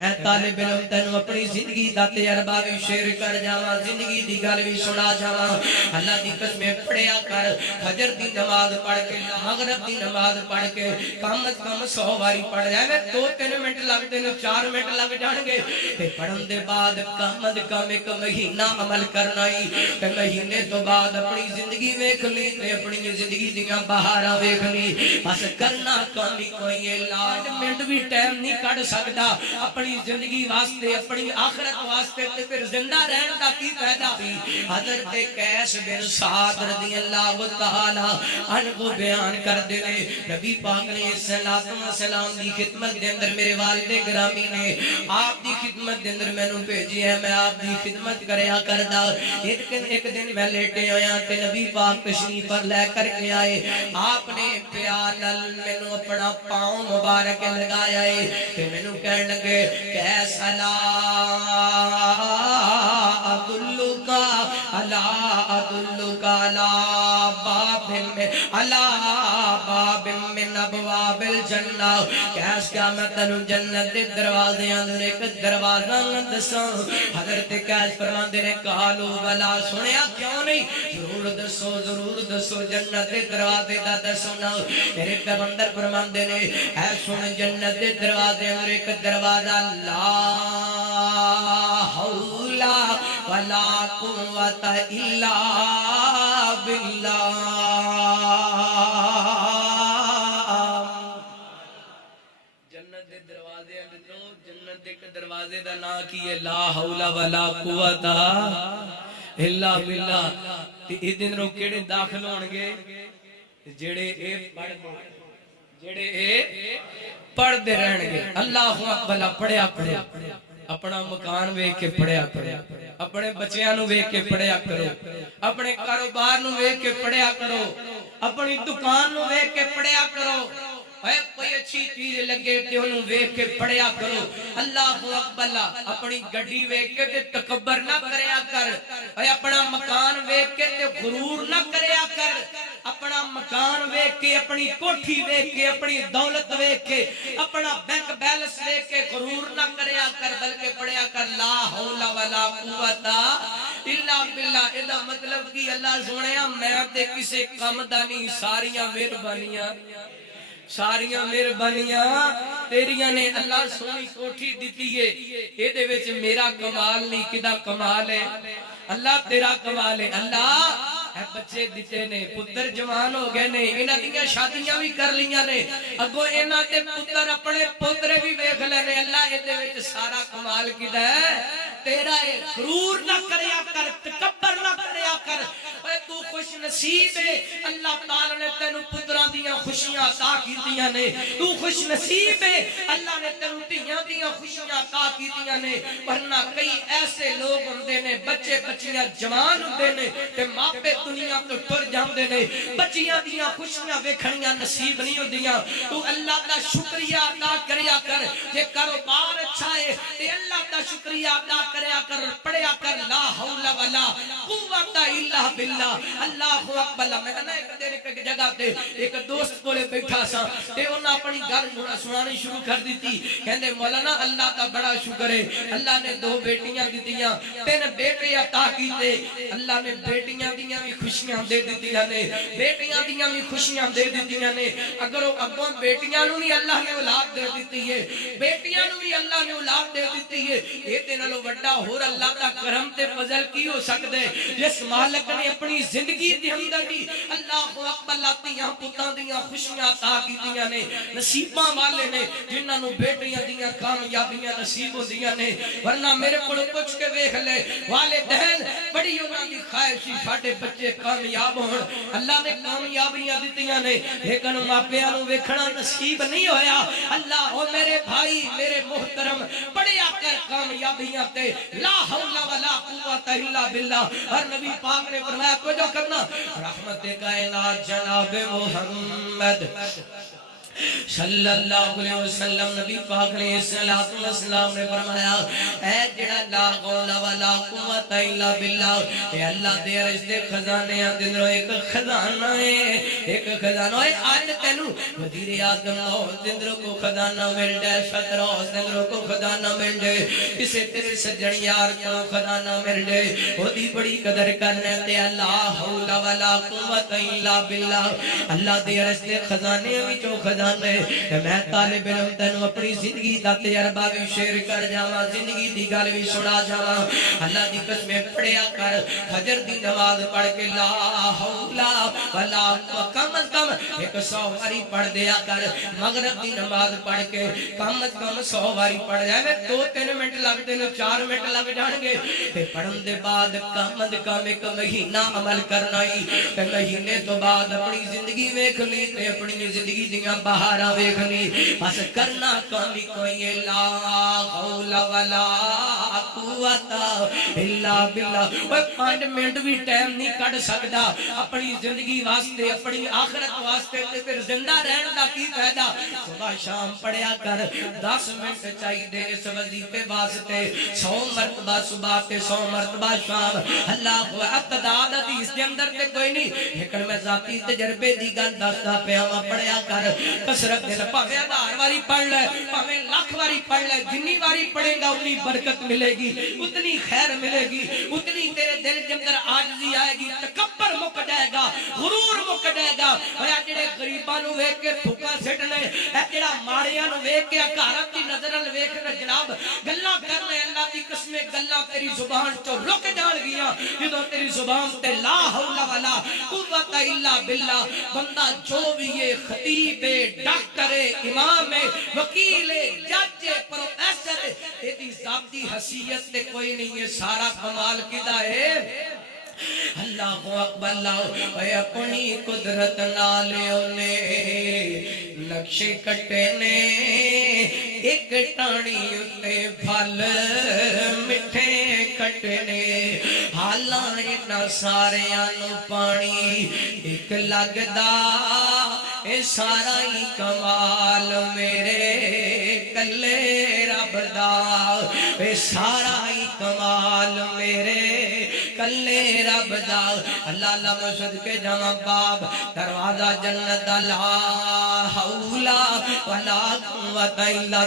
اے طالب علم تینوں اپنی زندگی دا تجربہ بھی شیئر کر جاواں، زندگی دی گل بھی سنا جاواں۔ اللہ دی قسمیں پڑھیا کر، فجر دی نماز پڑھ کے، مغرب دی نماز پڑھ کے کم از کم 100 واری پڑھ جائے۔ 2-3 منٹ لگتے ہیں، 4 منٹ لگ جان گے تے پڑھن دے بعد کم از کم 1 مہینہ عمل کرنا ہی تے مہینے تو بعد اپنی زندگی ویکھ لی تے اپنی زندگی دیاں بہاراں ویکھ لی۔ بس کرنا کام ہی کوئی ہے، لاڈ منٹ بھی ٹائم نہیں کڈ سکدا اپنی زندگی واسطے، اپنی آخرت واسطے، تے پھر زندہ رہن دا کی فائدہ؟ حضرت قیس بن سعد رضی اللہ تعالی عنہ بیان کر دے نے، نبی پاک نے سلام دی خدمت دے اندر میرے والد گرامی نے آپ دی خدمت دے اندر مینوں بھیجی ہے، میں آپ دی خدمت کریا کردا۔ ایک دن میں لیٹے ہویا تے نبی پاک تشریف پر لے کر کے آئے، آپ نے پیار نال مینوں اپنا پاؤں مبارک لگایا ہے تے مینوں کہن لگے کیسا لا ادلکا الا ادلکا لا باب میں الا باب من ابواب الجنہ، کیس کیا میں تنوں جنت دے دروازے اندر ایک دروازہ دساں؟ حضرت قیس فرماندے نے قالو بلا، سنیا کیوں نہیں، ضرور دسو ضرور دسو، جنت دے دروازے دا دسو نا۔ میرے پیغمبر فرماندے نے اے سن جنت دے دروازے اندر ایک دروازہ لا حول ولا قوت الا باللہ، جنت دے دروازے اندر، جنت دے دروازے دا نام کی ہے لا حول ولا قوت الا باللہ۔ تے اس دن رو کیڑے داخل ہون گے؟ جڑے اے پڑھ دے، جڑے اے پڑھ دے رہن گے۔ اللہ اکبر پڑھیا کرو، اپنا مکان ویکھ کے پڑھیا کرو، اپنے بچیاں نو ویکھ کے پڑھیا کرو، اپنے کاروبار نو ویکھ کے پڑھیا کرو، اپنی دکان نو ویکھ کے پڑھیا کرو، اے کوئی اچھی چیز لگے تے انہوں ویکھ کے پڑھیا کرو۔ اللہ اکبر، اپنی گڈی ویکھ کے تے تکبر نہ کریا کر، اے اپنا مکان ویکھ کے تے غرور نہ کریا کر، اپنا مکان ویکھ کے، اپنی کوٹھی ویکھ کے، اپنی دولت ویکھ کے، اپنا بینک بیلنس ویکھ کے غرور نہ کریا کر، بلکہ پڑھیا کر لا حول ولا قوت الا باللہ۔ ادا مطلب کہ اللہ سونیا میں تے کسے کم دا نہیں، ساریاں مہربانیاں، ساریاں مہربانیاں تیریاں نے۔ اللہ سونی کوٹھی دیتی ہے، اے دے وچ میرا کمال نہیں، کدا کمال ہے؟ اللہ تیرا کمال ہے۔ اللہ اے بچے دیتے نے، پتر جوان ہو گئے نے، انہاں دیاں شادیاں بھی کر لیاں نے، اگوں انہاں دے پتر اپنے پوترے بھی ویکھ لے نے۔ اللہ اے دے وچ سارا کمال کدا ہے؟ تیرا ہے۔ غرور نہ کریا کر، تکبر نہ کریا کر، اے تو خوش نصیب ہے، اللہ تعالی نے تینوں پتراں دیاں خوشیاں عطا کیتیاں نے، تو خوش نصیب ہے، اللہ نے تینوں دھیاں دیاں خوشیاں عطا کیتیاں نے۔ ورنہ کئی ایسے لوگ ہوندے نے، بچے بچیاں جوان ہوندے نے تے ماپے دنیا تو ٹر جاندے نے، بچیاں دیاں خوشیاں ویکھنیاں نصیب نہیں ہوندیاں۔ تو اللہ دا شکریہ ادا کریا کر، جے کاروبار اچھا ہے تے اللہ دا شکریہ ادا کریا کر، پڑھیا کر لا حول ولا قوت الا باللہ۔ اللہ اکبر۔ میں نے ایک جگہ تے ایک دوست کولے بیٹھا سا تے انہاں اپنی گل سنانی شروع کر دیتی، کہندے مولانا اللہ دا بڑا شکر ہے، اللہ نے 2 بیٹیاں دتیاں، 3 بیٹے عطا کیتے، اللہ نے بیٹیاں دیاں بھی خوشیاں دے دتیاں نے، بیٹیاں دیاں بھی خوشیاں دے دتیاں نے۔ اگر او اگوں بیٹیاں نو بھی اللہ نے اولاد دے دتی ہے، بیٹیاں نو بھی اللہ نے اولاد دے دتی ہے، اے تے نالوں وڈا ہور اللہ دا کرم تے فضل کی ہو سکدے جس مالک نے اپنی زندگی دے اندر بھی اللہ اکبر لاتیاں پتاں دیاں خوشیاں عطا کیتیاں نے۔ نصیباں والے نے جنہاں نو بیٹیاں دیاں کامیابیاں نصیب ہوندیاں نے۔ ورنہ میرے کول پوچھ کے ویکھ لے، والدین بڑی انہاں دی خواہش سی ساڈے بچے کامیاب ہون، اللہ نے کامیابیاں دتیاں نے، لیکن ماپیاں نو ویکھنا نصیب نہیں ہویا۔ اللہ او میرے بھائی، میرے محترم، پڑھیا کر کامیابیاں تے لا حول ولا قوت الا باللہ۔ اور نبی پاک نے فرمایا توجہ کرنا، رحمت کائنات جناب محمد صلی اللہ علیہ وسلم نبی پاک علیہ السلام نے فرمایا اے جڑا لا حول ولا قوت الا باللہ، اے اللہ دے عرش دے خزانے اندر ایک خزانہ ہے، ایک خزانہ ہے۔ آج تینوں وزیر اعظم اندر کو خزانہ مل جائے، صدر اندر کو خزانہ مل جائے، کسے تیرے سجن یار کو خزانہ مل جائے، وہی بڑی قدر کرنے تے لا حول ولا قوت الا باللہ۔ اللہ دے عرش دے خزانے وچوں خزانے میں طالب علم تینوں اپنی زندگی دا تجربہ بھی شیئر کر جاواں، زندگی دی گل بھی سنا جاواں۔ اللہ دی قسمیں پڑھیا کر، فجر دی نماز پڑھ کے لا حول ولا قوت کم از کم 100 واری پڑھ دیا کر، مغرب دی نماز پڑھ کے کم از کم 100 واری پڑھ جائے، 2-3 منٹ لگتے ہیں، 4 منٹ لگ جان گے، تے پڑھن دے بعد کم از کم 1 مہینہ عمل کرنا ہی، تے مہینے تو بعد اپنی زندگی ویکھ لی، تے اپنی زندگی دیاں بہاراں ویکھنی، بس کرنا کمی کوئی لا حول ولا قوت الا باللہ۔ وہ 5 منٹ بھی ٹائم نہیں کٹ سکتا اپنی زندگی واسطے، اپنی آخرت واسطے، تے پھر زندہ رہن دا کی فائدہ؟ صبح شام پڑھیا کر، 10 منٹ چاہیے اس وظیفے واسطے، 100 مرتبہ صبح تے 100 مرتبہ شام۔ اللہ تعداد حدیث دے اندر تے کوئی نہیں، لیکن میں ذاتی تجربے دی گل دسدا پیا، پڑھیا کر کثرت دل، پاویں 1000 واری پڑھ لے، پاویں لاکھ واری پڑھ لے، جنی واری پڑھے گا اتنی برکت ملے گی، اتنی خیر ملے گی، اتنی تیرے دل کے اندر عاجزی آئے گی، تکبر مک جائے گا، غرور مک جائے گا۔ اے جڑے غریباں نو ویکھ کے پھکا سٹنے، اے جڑا ماڑیاں نو ویکھ کے اکارت دی نظر نال ویکھ کے جناب گلاں کرنے، اللہ دی قسمیں گلاں تیری زبان چوں رک جان گیاں جدوں تیری زبان تے لا حول ولا قوت الا باللہ۔ بندہ جو بھی ہے، خطیب ہے، ڈاکٹر ہے، امام ہے، وکیل ہے، جج ہے، پروفیسر ہے، ایدی ذاتی حیثیت تے کوئی نہیں ہے، سارا کمال کدا ہے؟ اللہ اکبر۔ اللہ اے اپنی قدرت نال اونے نقشے کٹے نے، ایک ٹانی اتے پھل مٹھے کٹنے، حالاں انہاں ساریاں نو پانی ایک لگدا، اے سارا ہی کمال میرے کلے رب دا، اے سارا ہی کمال میرے کلے رب دا۔ اللہ اللہ مسجد کے جمع باب دروازہ جنت لا حول ولا قوت الا